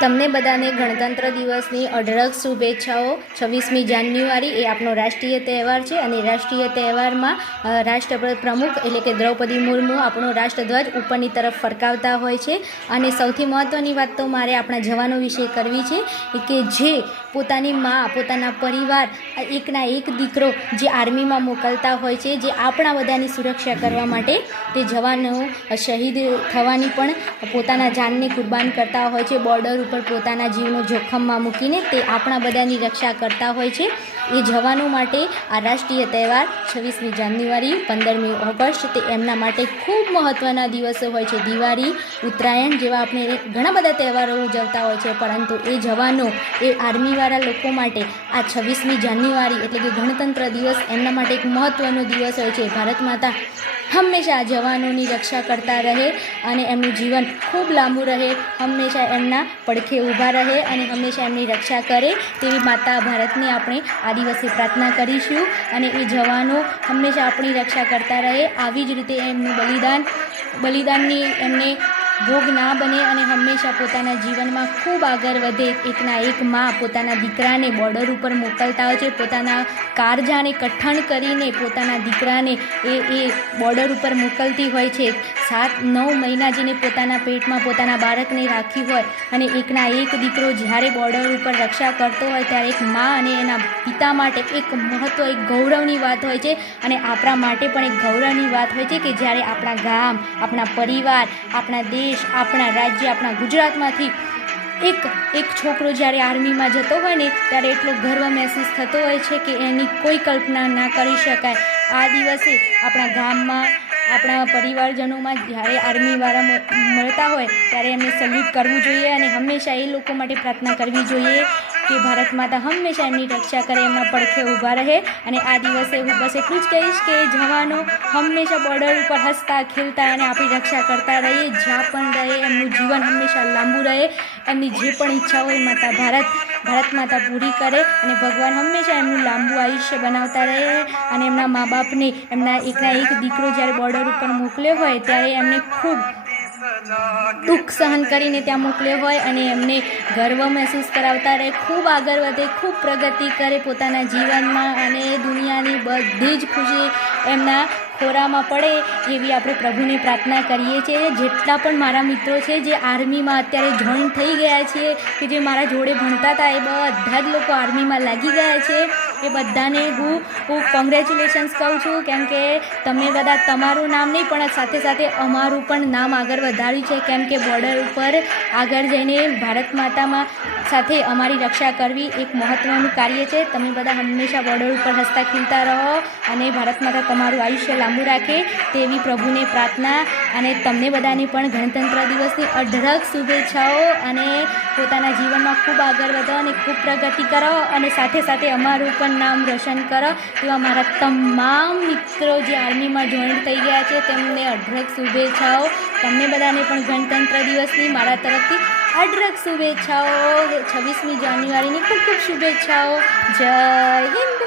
તમને બધાને ગણતંત્ર દિવસની અઢળક શુભેચ્છાઓ। 26મી જાન્યુઆરી એ આપણો રાષ્ટ્રીય તહેવાર છે અને રાષ્ટ્રીય તહેવારમાં રાષ્ટ્રપ્રમુખ એટલે કે દ્રૌપદી મુર્મુ આપણો રાષ્ટ્રધ્વજ ઉપરની તરફ ફરકાવતા હોય છે। અને સૌથી મહત્ત્વની વાત તો મારે આપણા જવાનો વિશે કરવી છે કે જે પોતાની મા, પોતાના પરિવાર, એકના એક દીકરો જે આર્મીમાં મોકલતા હોય છે, જે આપણા બધાની સુરક્ષા કરવા માટે તે જવાનો શહીદ થવાની પણ પોતાના જાનને કુરબાન કરતા હોય છે। બોર્ડર ઉપર પોતાના જીવનો જોખમમાં મૂકીને તે આપણા બધાની રક્ષા કરતા હોય છે। એ જવાનો માટે આ રાષ્ટ્રીય તહેવાર 26મી જાન્યુઆરી, 15મી ઓગસ્ટ તે એમના માટે ખૂબ મહત્ત્વના દિવસો હોય છે। દિવાળી, ઉત્તરાયણ જેવા આપણે ઘણા બધા તહેવારો ઉજવતા હોય છે, પરંતુ એ જવાનો, એ આર્મીવાળા લોકો માટે આ 26મી જાન્યુઆરી એટલે કે ગણતંત્ર દિવસ એમના માટે એક મહત્ત્વનો દિવસ હોય છે। ભારત માતા હંમેશા જવાનોની રક્ષા કરતા રહે અને એમનું જીવન ખૂબ લાંબુ રહે, હંમેશા એમના પડખે ઊભા રહે અને હંમેશા એમની રક્ષા કરે તેવી માતા ભારતને આપણે આ દિવસે પ્રાર્થના કરીશું અને એ જવાનો હંમેશા આપણી રક્ષા કરતા રહે। આવી જ રીતે એમનું બલિદાનની એમને ભોગ ના બને અને હંમેશા પોતાના જીવનમાં ખૂબ આગળ વધે। એકના એક મા પોતાના દીકરાને બોર્ડર ઉપર મોકલતા હોય છે, પોતાના કાળજાને કઠણ કરીને પોતાના દીકરાને એ બોર્ડર ઉપર મોકલતી હોય છે। 7-9 મહિના જેને પોતાના પેટમાં પોતાના બાળકને રાખી હોય અને એકના એક દીકરો જ્યારે બોર્ડર ઉપર રક્ષા કરતો હોય ત્યારે એક મા અને એના પિતા માટે એક મહત્ત્વ, એક ગૌરવની વાત હોય છે અને આપણા માટે પણ એક ગૌરવની વાત હોય છે કે જ્યારે આપણા ગામ, આપણા પરિવાર, આપણા દેશ, આપણા રાજ્ય, આપણા ગુજરાતમાંથી એક છોકરો જ્યારે આર્મીમાં જતો હોય ને ત્યારે એટલો ગર્વ મહેસૂસ થતો હોય છે કે એની કોઈ કલ્પના ના કરી શકાય। આ દિવસે આપણા ગામમાં, આપણા પરિવારજનોમાં જ્યારે આર્મીવાળા મળતા હોય ત્યારે એમને સલ્યુટ કરવું જોઈએ અને હંમેશા એ લોકો માટે પ્રાર્થના કરવી જોઈએ કે ભારત માતા હંમેશા એમની રક્ષા કરે, એમના પડખે ઊભા રહે। અને આ દિવસે હું બસ એટલું જ કહીશ કે જવાનો હંમેશા બોર્ડર ઉપર હસતા ખેલતા અને આપણી રક્ષા કરતા રહીએ, જ્યાં પણ રહે એમનું જીવન હંમેશા લાંબુ રહે, એમની જે પણ ઈચ્છા હોય માતા ભારત માતા પૂરી કરે અને ભગવાન હંમેશા એમનું લાંબુ આયુષ્ય બનાવતા રહે અને એમના મા બાપને એમના એકના એક દીકરો જ્યારે બોર્ડર ઉપર મોકલ્યો હોય ત્યારે એમને ખૂબ દુઃખ સહન કરીને ત્યાં મોકલ્યો હોય અને એમને ગર્વ મહેસૂસ કરાવતા રહે, ખૂબ આગળ વધે, ખૂબ પ્રગતિ કરે પોતાના જીવનમાં અને દુનિયાની બધી જ ખુશી એમના ખોરામાં પડે એવી આપણે પ્રભુને પ્રાર્થના કરીએ છીએ। જેટલા પણ મારા મિત્રો છે જે આર્મીમાં અત્યારે જોઈન થઈ ગયા છે, કે જે મારા જોડે ભણતા હતા, એ બધા જ લોકો આર્મીમાં લાગી ગયા છે, એ બધાને હું કોંગ્રેચ્યુલેશન્સ કહું છું, કેમ કે તમે બધા તમારું નામ નહીં પણ સાથે સાથે અમારું પણ નામ આગળ વધાર્યું છે, કેમ કે બોર્ડર ઉપર આગળ જઈને ભારત માતામાં સાથે અમારી રક્ષા કરવી એક મહત્ત્વનું કાર્ય છે। તમે બધા હંમેશા બોર્ડર ઉપર હસતા ખીલતા રહો અને ભારત માતા તમારું આયુષ્ય લાંબુ રાખે તેવી પ્રભુને પ્રાર્થના। અને તમને બધાને પણ ગણતંત્ર દિવસની અઢળક શુભેચ્છાઓ અને પોતાના જીવનમાં ખૂબ આગળ વધો અને ખૂબ પ્રગતિ કરો અને સાથે સાથે અમારું પણ નામ રોશન કરો તેવા મારા તમામ મિત્રો જે આર્મીમાં જોઈન્ટ થઈ ગયા છે તેમને અઢળક શુભેચ્છાઓ। તમને બધાને પણ ગણતંત્ર દિવસની મારા તરફથી અઢળક શુભેચ્છાઓ। 26મી જાન્યુઆરીની ખૂબ ખૂબ શુભેચ્છાઓ। જય હિન્દ।